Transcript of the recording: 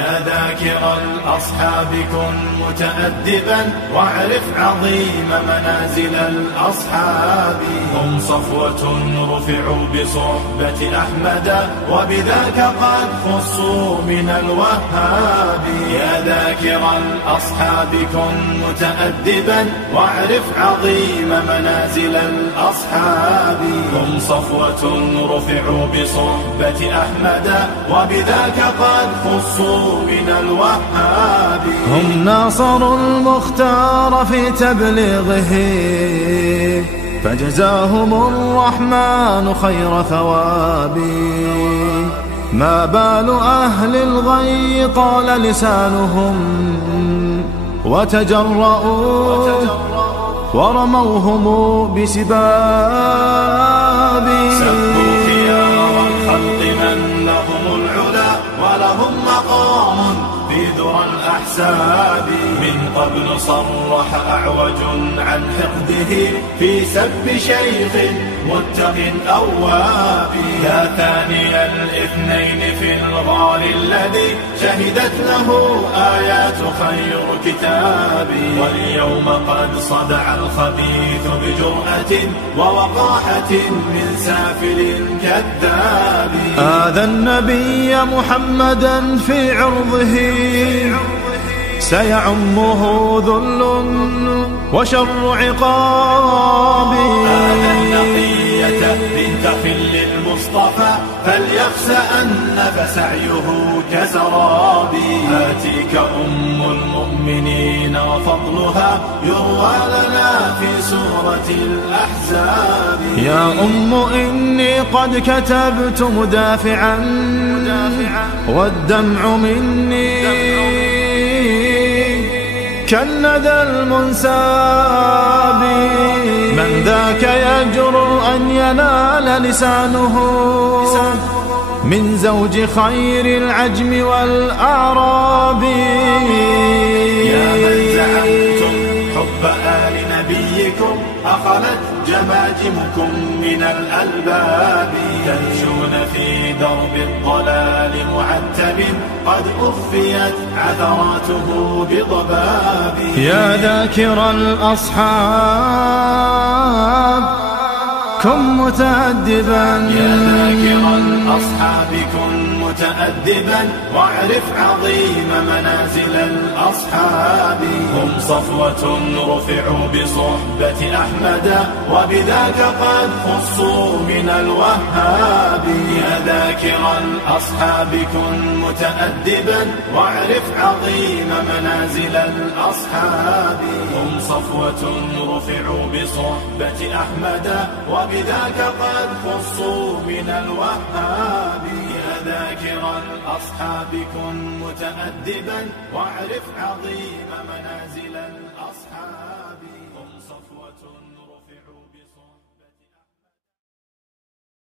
يا ذاكر الأصحاب كن متأدبا واعرف عظيم منازل الأصحاب. هم صفوة رفعوا بصحبة أحمد وبذاك قد خصوا من الوهاب. يا ذاكر الأصحاب كن متأدبا واعرف عظيم منازل الأصحاب. هم صفوة رفعوا بصحبة أحمد وبذاك قد خصوا من الوهاب. هم ناصروا المختار في تبليغه فجزاهم الرحمن خير ثواب. ما بال أهل الغي طال لسانهم وتجرؤوا ورموهم بسباب. سبوا خيار الخلق من لهم العلا ولهم مقام في ذرى الأحساب. من قبل صرح أعوج عن حقده في سب شيخ متق أواب. يا ثاني الاثنين في الغار الذي شهدت له آيات خير كتاب. واليوم قد صدع الخبيث بجرأة ووقاحة من سافل كذاب. آذى النبي محمدا في عرضه سيعمه ذل وشر عقاب. آذى النقية بنت خل المصطفى فليخس أن فسعيه كسراب. آتيك أم المؤمنين وفضلها يروى لنا في سورة الأحزاب. يا أم إني قد كتبت مدافعا والدمع مني كالندى المنساب. من ذاك يجرؤ أن ينال لسانه من زوج خير العجم والأعراب. يا من زعمتم حب آل نبيكم أخلت جماجمكم من الألباب. تمشون في درب الضلال معتب قد أخفيت عثراته بضباب. يا ذاكر الأصحاب كن متأدبا. يا ذاكر الأصحاب كن متأدبا واعرف عظيم منازل الأصحاب. هم صفوة رفعوا بصحبة أحمد وبذاك قد خصوا من الوهاب. يا ذاكر الأصحاب كن متأدبا واعرف عظيم منازل الأصحاب. هم صفوة رفعوا بصحبة أحمد وبذاك قد خصوا من الوهاب. يا ذاكر الأصحاب كن متأدبا واعرف عظيم منازل